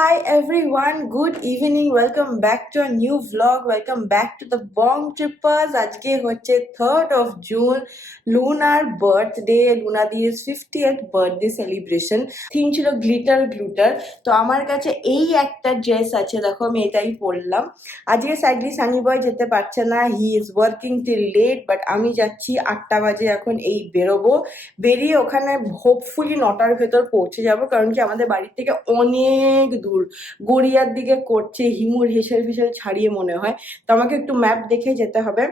Hi everyone, good evening. Welcome back to a new vlog. Welcome back to the Bong Trippers. আজকে হচ্ছে 3rd of June, লুনার birthday, লুনাদির 50th birthday celebration. Theme ছিল glitter গ্লুটার। তো আমার কাছে এই একটা ড্রেস আছে, দেখো আমি এটাই পরলাম। আজকে স্যাডলি সানি বয় যেতে পারছে না, he is working till late, but আমি যাচ্ছি 8টা বাজে এখন এই বেরোবো। বেরিয়ে ওখানে হোপফুলি 9টার ভেতর পৌঁছে যাব, কারণ কি আমাদের বাড়ির থেকে অনেক দূর, গড়িয়ার দিকে করছে, হিমুর হেসেল ফেসেল ছাড়িয়ে মনে হয়। তো আমাকে একটু ম্যাপ দেখে যেতে হবে।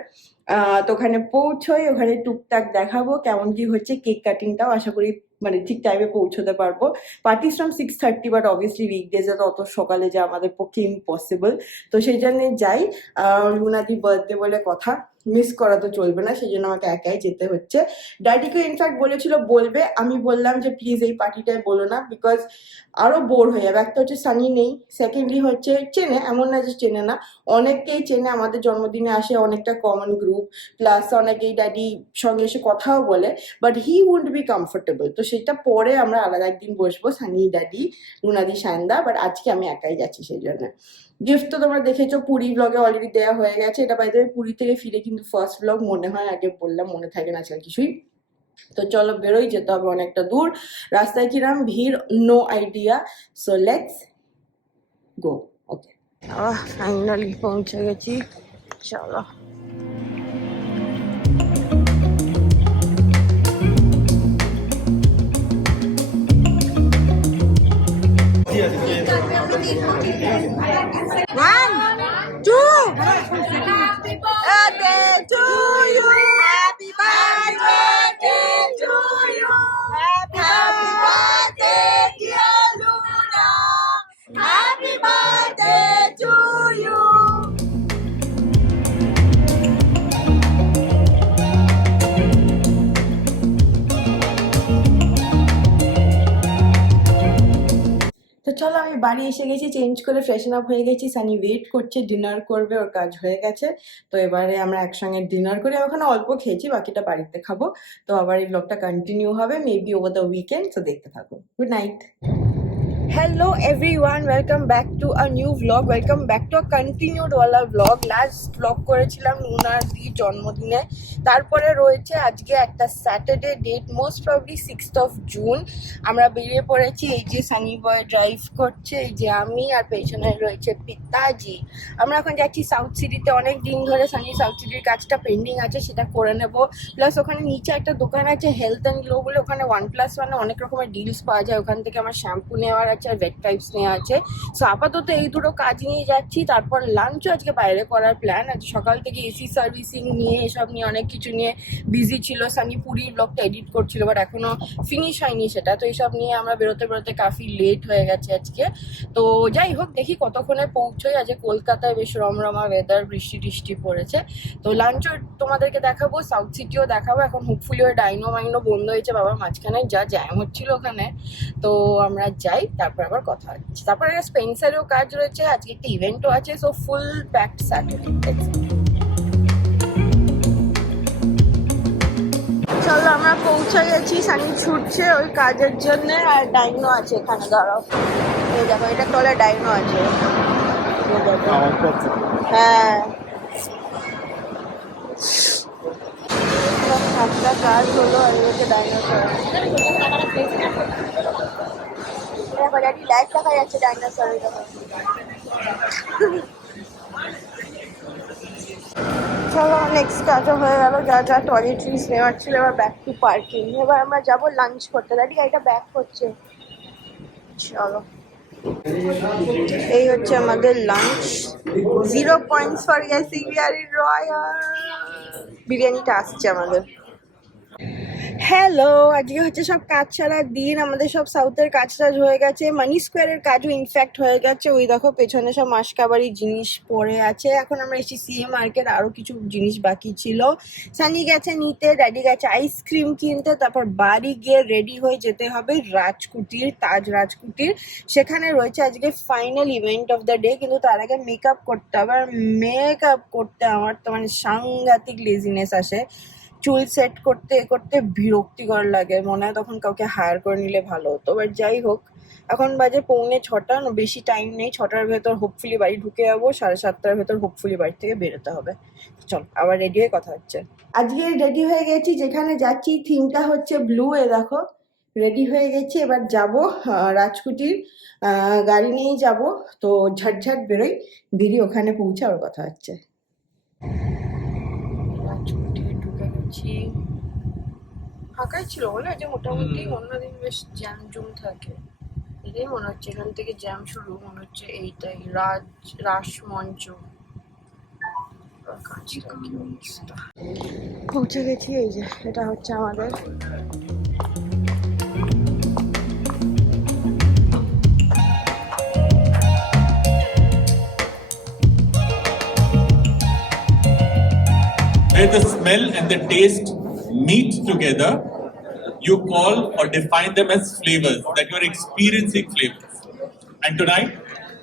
তো ওখানে পৌঁছোই, ওখানে টুকটাক দেখাবো কেমন কি হচ্ছে। কেক কাটিংটাও আশা করি মানে ঠিক টাইমে পৌঁছতে পারবো। পার্টি ফ্রম 6:30, বাট অবভিয়াসলি উইকডেজে তো অত সকালে যা আমাদের পক্ষে ইম্পসিবল। তো সেই জন্যে যাই, লুনাদি বার্থডে বলে কথা, মিস করা তো চলবে না, সেই জন্য আমাকে একাই যেতে হচ্ছে। ড্যাডিকে ইনফ্যাক্ট বলেছিল বলবে, আমি বললাম যে প্লিজ এই পার্টিটায় বলো না, বিকজ আরো বোর হয়ে যাবে। একটা হচ্ছে সানি নেই, সেকেন্ডলি হচ্ছে চেনে, এমন না যে চেনে না, অনেককেই চেনে, আমাদের জন্মদিনে আসে, অনেকটা কমন গ্রুপ, প্লাস অনেকেই ড্যাডি সঙ্গে এসে কথাও বলে, but he would be comfortable. তো সেটা পরে আমরা আলাদা একদিন বসবো, সানি, ড্যাডি, লুনাদি, সায়ন্দা, বাট আজকে আমি একাই যাচ্ছি। সেই জন্য গিফট তো তোমরা দেখেছো, পুরী ব্লগে অলরেডি দেওয়া হয়ে গেছে। এটা বাইরে পুরী থেকে ফিরে কিন্তু ফার্স্ট ব্লগ মনে হয়, আগে বললাম মনে থাকে না আজকাল কিছুই। তো চলো বেরোই, যেতে হবে অনেকটা দূর। রাস্তায় কিরম ভিড় no idea, so let's go. Okay, finally পৌঁছে গেছি, চলো। One, two, happy birthday to you, happy birthday to you, happy birthday dear Luna, happy birthday to you. তো চলো, আমি বাড়ি এসে গেছি, চেঞ্জ করে ফ্রেশন আপ হয়ে গেছি। সানি ওয়েট করছে, ডিনার করবে, ওর কাজ হয়ে গেছে। তো এবারে আমরা একসঙ্গে ডিনার করি। আমি ওখানে অল্প খেয়েছি, বাকিটা বাড়িতে খাবো। তো আবার এই ব্লগটা কন্টিনিউ হবে মেবি ওভার দ্য উইকেন্ড, তো দেখতে থাকো। Good night. Hello everyone, welcome back to a new vlog, welcome back to a continued ওয়ালা ভ্লগ। লাস্ট ভ্লগ করেছিলাম লুনার দি জন্মদিনে, তারপরে রয়েছে আজকে একটা Saturday date, most probably 6th of June। আমরা বেরিয়ে পড়েছি, এই যে সানি বয় ড্রাইভ করছে, এই যে আমি, আর পেছনে রয়েছে পিতাজি। আমরা এখন যাচ্ছি সাউথ সিটিতে। অনেক দিন ধরে সানি সাউথ সিটির কাজটা পেন্ডিং আছে, সেটা করে নেব। প্লাস ওখানে নিচে একটা দোকান আছে হেলথ অ্যান্ড গ্লো বলে, ওখানে 1+1 অনেক রকমের ডিলস পাওয়া যায়। ওখান থেকে আমার শ্যাম্পু নেওয়ার আছে আর ওয়েট টাইপস নেওয়া আছে। সো আপাতত এই দুটো কাজ নিয়ে যাচ্ছি। তারপর লাঞ্চও আজকে বাইরে করার প্ল্যান আছে। সকাল থেকে এসি সার্ভিসিং নিয়ে, এসব নিয়ে অনেক কিছু নিয়ে বিজি ছিল। সানি পুরীর ব্লগটা এডিট করছিল, বাট এখনো ফিনিশ হয়নি সেটা। তো এইসব নিয়ে আমরা বেরোতে বেরোতে কাফি লেট হয়ে গেছে আজকে। তো যাই হোক, দেখি কতক্ষণে পৌঁছোই। আজকে কলকাতায় বেশ রমরমা ওয়েদার, বৃষ্টি টিষ্টি পড়েছে। তো লাঞ্চও তোমাদেরকে দেখাবো, সাউথ সিটিও দেখাবো। এখন হোপফুলি ওই ডাইনো মাইনো বন্ধ হয়েছে, বাবার মাঝখানে যা জ্যাম হচ্ছিল ওখানে। তো আমরা যাই, তারপর আবার কথা হচ্ছে। তারপরে স্পেন্সারেও কাজ রয়েছে, আজকে একটা ইভেন্টও আছে। So full packed Saturday. চলো, আমরা পৌঁছে গেছি। সানি ছুটছে ওই কাজের জন্য, আর ডাইনো আছে এখানে, দাঁড়াও। এই দেখো, এটা তলে ডাইনো আছে। হ্যাঁ, একটা কাজ হলো, আর এদিকে ডাইনোসর। দেখো ড্যাডি, লাইট দেখা যাচ্ছে ডাইনোসর। চলো, নেক্সট কাজও হয়ে গেল, যা যা টয়লেট্রিজ নেওয়ার ছিল। এবার ব্যাক টু পার্কিং। এবার আমরা যাবো লাঞ্চ করতে। দাদি এটা ব্যাক করছে, চলো। এই হচ্ছে আমাদের lunch. 0 points for guessing we are in royal. বিরিয়ানিটা আসছে আমাদের। হ্যালো, আজকে হচ্ছে সব কাজ ছাড়ার দিন। আমাদের সব সাউথের কাজ টাজ হয়ে গেছে, মানি স্কোয়ারের কাজও ইনফ্যাক্ট হয়ে গেছে। ওই দেখো পেছনে সব মাসকাবাড়ির জিনিস পড়ে আছে। এখন আমরা এসেছি সিএ মার্কেট, আরও কিছু জিনিস বাকি ছিল। সানি গেছে নিতে, ড্যাডি গেছে আইসক্রিম কিনতে। তারপর বাড়ি গিয়ে রেডি হয়ে যেতে হবে রাজকুটির, তাজ রাজকুটির। সেখানে রয়েছে আজকে final event of the day, কিন্তু তার আগে মেকআপ করতে হবে। আর মেকআপ করতে আমার তো মানে সাংঘাতিক লেজিনেস আসে। চুল সেট করতে করতে বিরক্তিকর লাগে, মনে হয় তখন কাউকে হায়ার করে নিলে ভালো হতো। বাট যাই হোক, এখন বাজে 6:45, বেশি টাইম নেই। 6টার ভেতর হোপফুলি বাড়ি ঢুকে যাবো, 7:30টার ভেতর হোপফুলি বাড়ি থেকে বেরোতে হবে। চল আবার রেডি হয়ে কথা হচ্ছে। আজকে রেডি হয়ে গেছি, যেখানে যাচ্ছি থিমটা হচ্ছে ব্লু। এ দেখো রেডি হয়ে গেছি, এবার যাব রাজকুটির গাড়ি নিয়েই যাব। তো ঝটঝট বেরোই, বেরিয়ে ওখানে পৌঁছে আবার কথা হচ্ছে। রাজকুটি ঢুকে গেছি, ফাঁকাই ছিল বলে যে মোটামুটি অন্যদিন বেশ জ্যাম জুম থাকে। এটাই মনে হচ্ছে এখান থেকে জ্যাম শুরু, মনে হচ্ছে এইটাই রাসমঞ্চ। পৌঁছে গেছি, এই যে এটা হচ্ছে আমাদের। Where the smell and the taste meet together, you call or define them as flavors, that you are experiencing flavors. And tonight,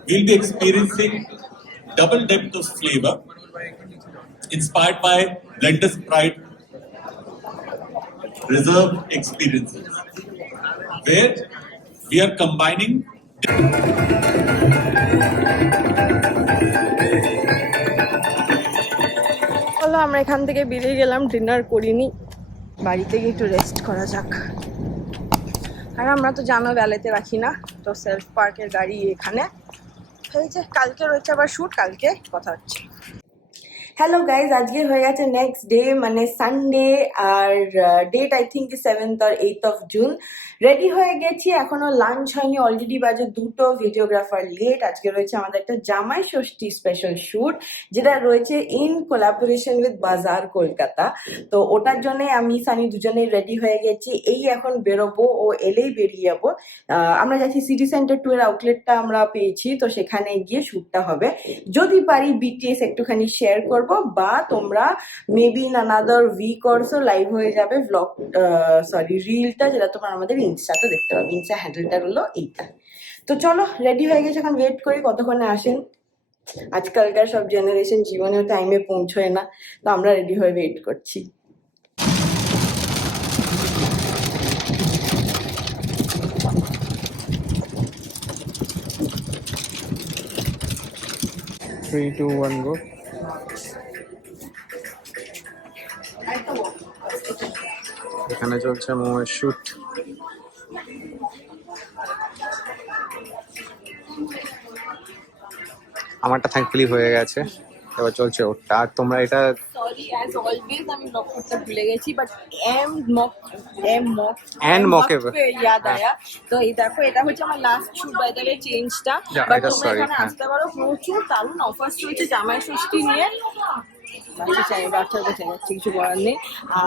we'll be experiencing double depth of flavor inspired by Blenders Pride Reserve experiences, where we are combining চলো আমরা এখান থেকে বেরিয়ে গেলাম, dinner করিনি, বাড়িতে গিয়ে একটু রেস্ট করা যাক। আর আমরা তো জানো ভ্যালেতে রাখি না, তো সেলফ পার্কের গাড়ি এখানে। এই যে কালকে রয়েছে আবার শ্যুট, কালকে কথা হচ্ছে। হ্যালো গাইজ, আজকে হয়ে গেছে নেক্সট ডে, মানে সানডে। আর date I think 7th or 8th of June। Ready হয়ে গেছি, এখনো লাঞ্চ হয়নি, অলরেডি বাজে 2টো। Videographer late. আজকে রয়েছে আমাদের একটা জামাই ষষ্ঠী স্পেশাল শ্যুট, যেটা রয়েছে ইন কোলাবোরেশন উইথ বাজার কলকাতা। তো ওটার জন্য আমি সানি দুজনেই রেডি হয়ে গেছি, এই এখন বেরোবো, ও এলেই বেরিয়ে যাবো। আমরা যাচ্ছি সিটি সেন্টার 2 এর আউটলেটটা আমরা পেয়েছি, তো সেখানে গিয়ে শ্যুটটা হবে। যদি পারি বিটিএস একটুখানি শেয়ার করবো, বা তোমরা maybe in another week also live হয়ে যাবে ব্লগ, রিলটা, যেটা তোমরা আমাদের ইনস্টাতে দেখতে পাবে। ইনস্টা হ্যান্ডেলটা হলো এইটা। তো চলো রেডি হয়ে গেছে, এখন ওয়েট করি কতক্ষণে আসেন। আজকালকার সব জেনারেশন জীবনেও টাইমে পৌঁছয় না, তো আমরা রেডি হয়ে ওয়েট করছি। Three, two, one, go. এখানে চলছে মোমের শুট। আমারটা থ্যাঙ্কফুলি হয়ে গেছে, এবার চলছে ওটা। আর তোমরা এটা সরি অ্যাজ অলওয়েজ আমি ব্লগ করতে ভুলে গেছি, বাট ইয়াদ আয়া। তো এই দেখো, এটা হচ্ছে আমার last shoot by the way, চেঞ্জটা। বাট এটা তোমরা sorry, এখানে হ্যাঁ। আসতে পারো, প্রচুর দারুণ অফার চলছে জামাই ষষ্ঠী নিয়ে। বাচ্চা যাচ্ছে, কিছু করার নেই।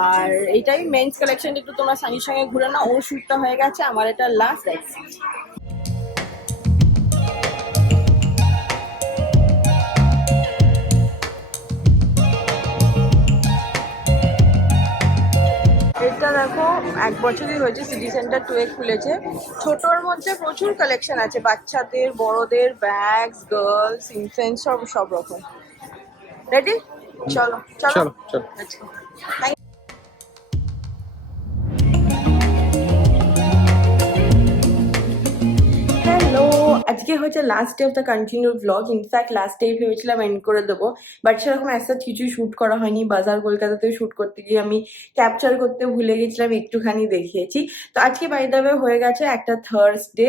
আর এইটাই মেন্স কালেকশন, একটু তোমরা সানির সঙ্গে ঘুরে না, ওর শ্যুটটা হয়ে গেছে, আমার এটা লাস্ট। এটা দেখো 1 বছরই হয়েছে, সিটি সেন্টার 2 এ খুলেছে। ছোটর মধ্যে প্রচুর কালেকশন আছে, বাচ্চাদের, বড়দের, ব্যাগস, গার্লস, ইনফ্যান্ট, সব রকম। রেডি? চলো চলো চলো চলো। হ্যালো, আজকে হচ্ছে last day of the continue blog. In fact last day ভেবেছিলাম এন্ড করে দেবো, বাট সেরকম একটা কিছু শ্যুট করা হয়নি। বাজার কলকাতাতে শ্যুট করতে গিয়ে আমি ক্যাপচার করতে ভুলে গেছিলাম, একটুখানি দেখিয়েছি। তো আজকে বাই দ্য ওয়ে হয়ে গেছে একটা থার্সডে,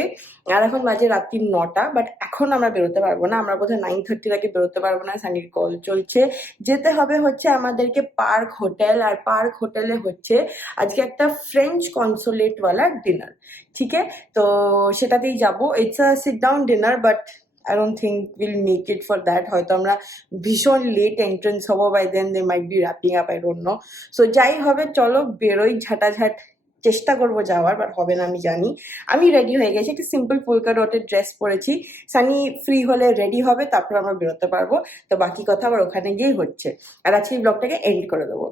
আর এখন বাজে রাত্রি 9টা। বাট এখন আমরা বেরোতে পারবো না, আমরা বোধহয় 9:30 আগে বেরোতে পারবো না, সানির কল চলছে। যেতে হবে হচ্ছে আমাদেরকে পার্ক হোটেল, আর পার্ক হোটেলে হচ্ছে আজকে একটা ফ্রেঞ্চ কনসুলেটওয়ালা ডিনার। ঠিক আছে, তো সেটাতেই যাবো। It's a sit down dinner, but I don't think we'll make it for that. হয়তো আমরা ভীষণ লেট এন্ট্রেন্স হবো, by then they might be wrapping up, I don't know. So যাই হবে, চলো বেরোই, ঝাঁটাঝাট চেষ্টা করবো যাওয়ার, বাট হবে না আমি জানি। আমি রেডি হয়ে গেছি, একটা সিম্পল পোলকা ডটের ড্রেস পরেছি। সানি ফ্রি হলে রেডি হবে, তারপর আমরা বেরোতে পারবো। তো বাকি কথা আবার ওখানে গিয়েই হচ্ছে। আর আজকে ব্লগটাকে এন্ড করে দেবো।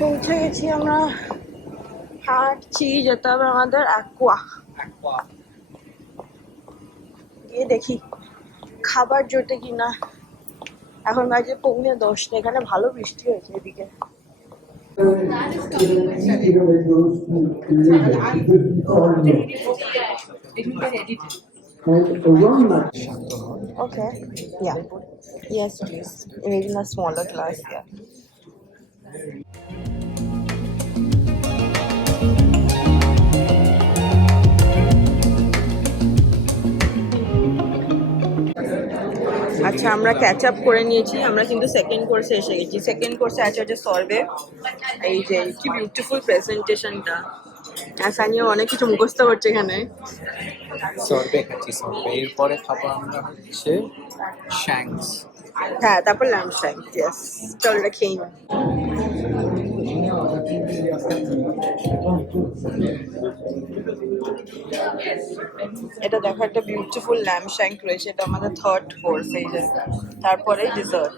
পৌঁছে গেছি আমরা। আর হাঁটছি, যেতে হবে আমাদের অ্যাকোয়া। গিয়ে দেখি খাবার জোটে কিনা। এখন বাজে 9:45, এখানে ভালো বৃষ্টি হয়েছে এদিকে। Okay. Yeah. Yes, please. In a smaller glass. Yeah. আচ্ছা, আমরা ক্যাচ আপ করে নিয়েছি। আমরা কিন্তু সেকেন্ড কোর্সে এসে গেছি। সেকেন্ড কোর্সে আছে হচ্ছে সর্বে। এই যে কি বিউটিফুল প্রেজেন্টেশনটা। আর সানিয়া অনেক কিছু মুখস্থ করছে এখানে। সর্বে খাচ্ছি সর্বে, এরপরে খাবো আমরা হচ্ছে শ্যাঙ্কস। হ্যাঁ, তারপর ল্যাম্প শ্যাঙ্ক। ইয়েস, চল এটা খেয়ে নিই। এটা দেখো, একটা বিউটিফুল ল্যাম্প শ্যাঙ্ক রয়েছে। এটা আমাদের থার্ড কোর্স। এই যে তারপরে ডিজার্ট।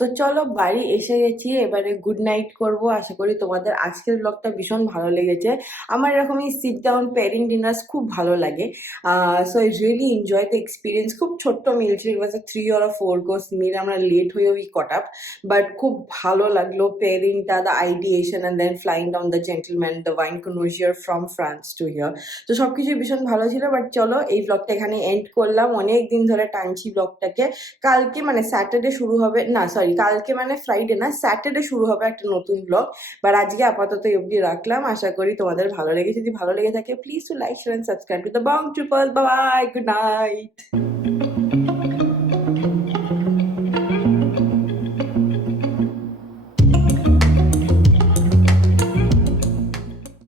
তো চলো বাড়ি এসে গেছি, এবারে গুড নাইট করব। আশা করি তোমাদের আজকের ব্লগটা ভীষণ ভালো লেগেছে। আমার এরকমই সিট ডাউন পেয়ারিং ডিনার্স খুব ভালো লাগে। So I really enjoy the experience. খুব ছোট্ট মিল ছিল, ইট ওয়াজ আ 3 or 4 course মিল। আমরা লেট হয়ে উই কট আপ, বাট খুব ভালো লাগলো পেয়ারিংটা, the ideation and then flying down the gentleman, the wine connoisseur from France to here. তো সব কিছুই ভীষণ ভালো ছিল। বাট চলো এই ব্লগটা এখানে এন্ড করলাম। অনেক দিন ধরে টানছি ব্লগটাকে। কালকে মানে স্যাটারডে শুরু হবে, না সরি কালকে মানে ফ্রাইডে না, স্যাটারডে শুরু হবে একটা নতুন ব্লগ। বাট আজকে আপাতত এই অবধি রাখলাম। আশা করি তোমাদের ভালো লেগেছে। যদি ভালো লেগে থাকে please to like, share and subscribe to the Bong triple. Bye bye, good night.